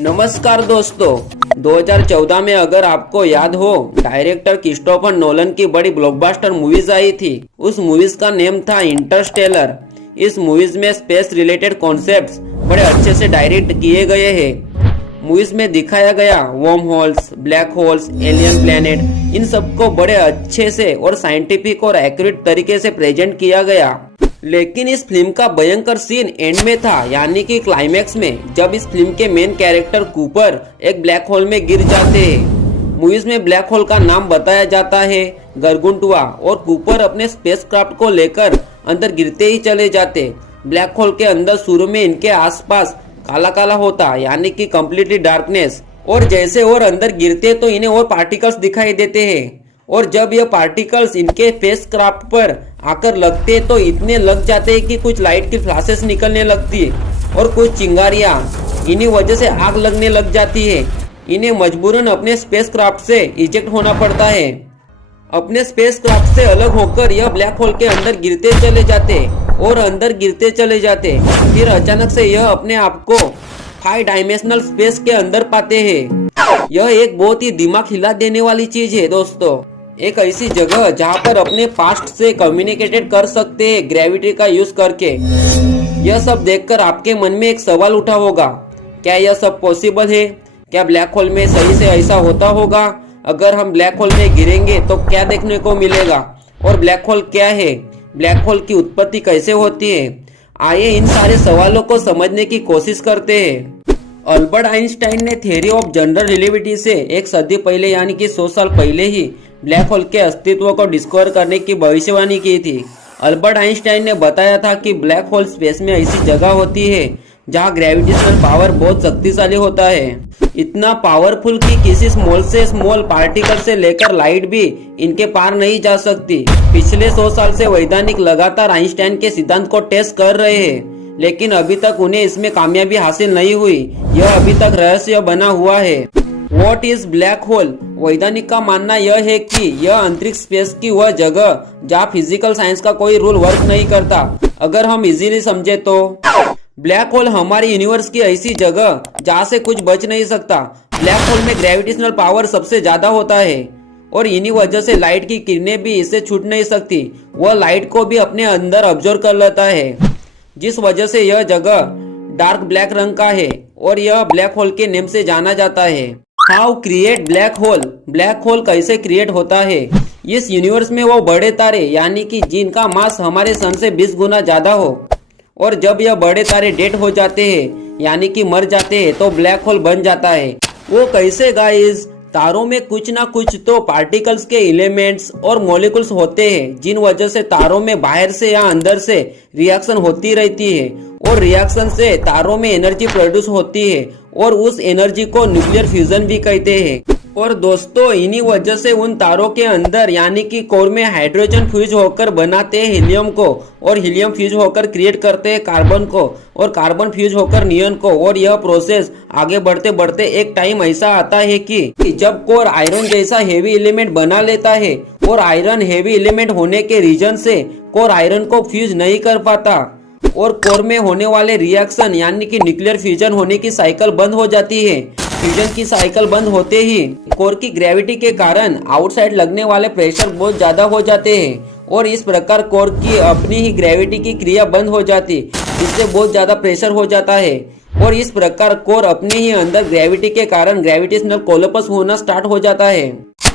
नमस्कार दोस्तों। 2014 में अगर आपको याद हो, डायरेक्टर क्रिस्टोफर नोलन की बड़ी ब्लॉकबस्टर मूवीज आई थी। उस मूवीज का नेम था इंटरस्टेलर। इस मूवीज में स्पेस रिलेटेड कॉन्सेप्ट्स बड़े अच्छे से डायरेक्ट किए गए हैं। मूवीज में दिखाया गया worm holes, black holes, alien planet, इन सबको बड़े अच्छे से और साइंटिफिक और एक्यूरेट तरीके से प्रेजेंट किया गया। लेकिन इस फिल्म का भयंकर सीन एंड में था, यानी कि क्लाइमैक्स में, जब इस फिल्म के मेन कैरेक्टर कूपर एक ब्लैक होल में गिर जाते हैं। मूवीज में ब्लैक होल का नाम बताया जाता है गरगुंटुआ, और कूपर अपने स्पेसक्राफ्ट को लेकर अंदर गिरते ही चले जाते। ब्लैक होल के अंदर शुरू में इनके आसपास काला काला होता, यानी कि कंप्लीटली डार्कनेस, और जैसे और अंदर गिरते तो इन्हें और पार्टिकल्स दिखाई देते हैं। और जब यह पार्टिकल्स इनके फेस क्राफ्ट पर आकर लगते तो इतने लग जाते हैं कि कुछ लाइट की फ्लैशेस निकलने लगती है और कुछ चिंगारियां इन्हीं वजह से आग लगने लग जाती है। इन्हें मजबूरन अपने स्पेस क्राफ्ट से इजेक्ट होना पड़ता है। अपने स्पेस क्राफ्ट से अलग होकर यह ब्लैक होल के अंदर गिरते चले जाते और अंदर गिरते चले जाते। फिर अचानक से यह अपने आप को 5 डायमेंशनल स्पेस के अंदर पाते हैं। यह एक बहुत ही दिमाग हिला देने वाली चीज है दोस्तों। एक ऐसी जगह जहां पर अपने पास्ट से कम्युनिकेटेड कर सकते हैं ग्रेविटी का यूज करके। यह सब देखकर आपके मन में एक सवाल उठा होगा, क्या यह सब पॉसिबल है? क्या ब्लैक होल में सही से ऐसा होता होगा? अगर हम ब्लैक होल में गिरेंगे तो क्या देखने को मिलेगा? और ब्लैक होल क्या है? ब्लैक होल की उत्पत्ति कैसे होती है? आइए इन सारे सवालों को समझने की कोशिश करते हैं। अल्बर्ट आइंस्टाइन ने थ्योरी ऑफ जनरल रिलेटिविटी से एक सदी पहले, यानी कि 100 साल पहले ही ब्लैक होल के अस्तित्व को डिस्कवर करने की भविष्यवाणी की थी। अल्बर्ट आइंस्टाइन ने बताया था कि ब्लैक होल स्पेस में ऐसी जगह होती है जहां ग्रेविटेशनल पावर बहुत शक्तिशाली होता है, इतना पावरफुल कि किसी स्मॉल से स्मॉल पार्टिकल से लेकर लाइट भी इनके पार नहीं जा सकती। पिछले 100 साल से वैज्ञानिक लगातार आइंस्टाइन के सिद्धांत को टेस्ट कर रहे हैं, लेकिन अभी तक उन्हें इसमें कामयाबी हासिल नहीं हुई। यह अभी तक रहस्य बना हुआ है। What is black hole? वैज्ञानिक का मानना यह है कि यह अंतरिक्ष स्पेस की वह जगह जहाँ फिजिकल साइंस का कोई रूल वर्क नहीं करता। अगर हम इजीली समझे तो ब्लैक होल हमारी यूनिवर्स की ऐसी जगह जहाँ से कुछ बच नहीं सकता। ब्लैक होल में ग्रेविटेशनल पावर सबसे ज्यादा होता है और इन्हीं वजह से लाइट की किरणें भी इससे छूट नहीं सकती। वह लाइट को भी अपने अंदर ऑब्जर्व कर लेता है, जिस वजह से यह जगह डार्क ब्लैक रंग का है और यह ब्लैक होल के नेम से जाना जाता है। How create black hole? Black hole कैसे क्रिएट होता है? इस यूनिवर्स में वो बड़े तारे, यानी कि जिनका मास हमारे सन से 20 गुना ज्यादा हो, और जब यह बड़े तारे डेड हो जाते हैं, यानी कि मर जाते हैं, तो ब्लैक होल बन जाता है। वो कैसे गाइस? तारों में कुछ ना कुछ तो पार्टिकल्स के एलिमेंट्स और मॉलिक्यूल्स होते हैं, जिन वजह से तारों में बाहर से या अंदर से रिएक्शन होती रहती है, और रिएक्शन से तारों में एनर्जी प्रोड्यूस होती है, और उस एनर्जी को न्यूक्लियर फ्यूजन भी कहते हैं। और दोस्तों, इन्हीं वजह से उन तारों के अंदर, यानी कि कोर में, हाइड्रोजन फ्यूज होकर बनाते हैं हीलियम को, और हीलियम फ्यूज होकर क्रिएट करते हैं कार्बन को, और कार्बन फ्यूज होकर नियॉन को। और यह प्रोसेस आगे बढ़ते बढ़ते एक टाइम ऐसा आता है कि जब कोर आयरन जैसा हेवी एलिमेंट बना लेता है, और आयरन हेवी एलिमेंट होने के रीजन से कोर आयरन को फ्यूज नहीं कर पाता, और कोर में होने वाले रिएक्शन, यानी कि न्यूक्लियर फ्यूजन होने की साइकिल बंद हो जाती है। फ्यूजन की साइकिल बंद होते ही कोर की ग्रेविटी के कारण आउटसाइड लगने वाले प्रेशर बहुत ज्यादा हो जाते हैं, और इस प्रकार कोर की अपनी ही ग्रेविटी की क्रिया बंद हो जाती, इससे बहुत ज्यादा प्रेशर हो जाता है, और इस प्रकार कोर अपने ही अंदर ग्रेविटी के कारण ग्रेविटेशनल कोलैप्स होना स्टार्ट हो जाता है,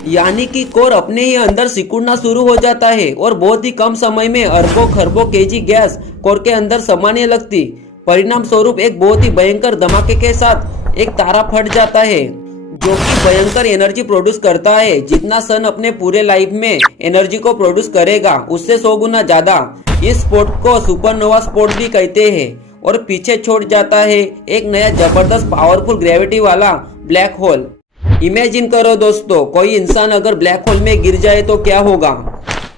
यानी कि कोर अपने ही अंदर सिकुड़ना शुरू हो जाता है, और बहुत ही कम समय में अरबों खरबों केजी गैस कोर के अंदर समाने लगती। परिणाम स्वरूप एक बहुत ही भयंकर धमाके के साथ एक तारा फट जाता है, जो कि भयंकर एनर्जी प्रोड्यूस करता है। जितना सन अपने पूरे लाइफ में एनर्जी को प्रोड्यूस करेगा, उससे 100 गुना ज्यादा। इस स्पॉट को सुपरनोवा स्पॉट भी कहते हैं, और पीछे छोड़ जाता है एक नया जबरदस्त पावरफुल ग्रेविटी वाला ब्लैक होल। इमेजिन करो दोस्तों, कोई इंसान अगर ब्लैक होल में गिर जाए तो क्या होगा?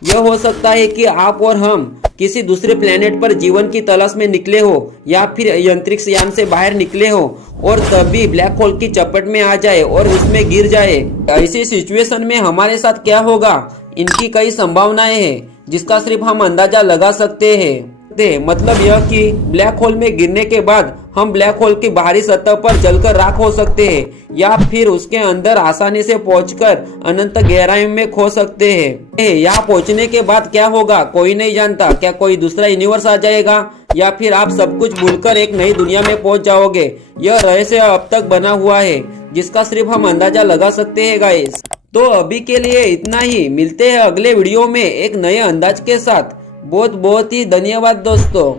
यह हो सकता है कि आप और हम किसी दूसरे प्लेनेट पर जीवन की तलाश में निकले हो, या फिर अंतरिक्ष यान से बाहर निकले हो, और तभी ब्लैक होल की चपेट में आ जाए और उसमें गिर जाए। ऐसी सिचुएशन में हमारे साथ क्या होगा? इनकी कई संभावनाएं हैं, जिसका सिर्फ हम अंदाजा लगा सकते हैं। मतलब यह कि ब्लैक होल में गिरने के बाद हम ब्लैक होल की बाहरी सतह पर जलकर राख हो सकते हैं या फिर उसके अंदर आसानी से पहुंचकर अनंत गहराई में खो सकते हैं। यहाँ पहुंचने के बाद क्या होगा कोई नहीं जानता। क्या कोई दूसरा यूनिवर्स आ जाएगा या फिर आप सब कुछ भूलकर एक नई दुनिया में पहुंच जाओगे? यह रहस्य अब तक बना हुआ है जिसका सिर्फ हम अंदाजा लगा सकते हैं गाइस। तो अभी के लिए इतना ही, मिलते हैं अगले वीडियो में एक नए अंदाज के साथ। बहुत बहुत ही धन्यवाद दोस्तों।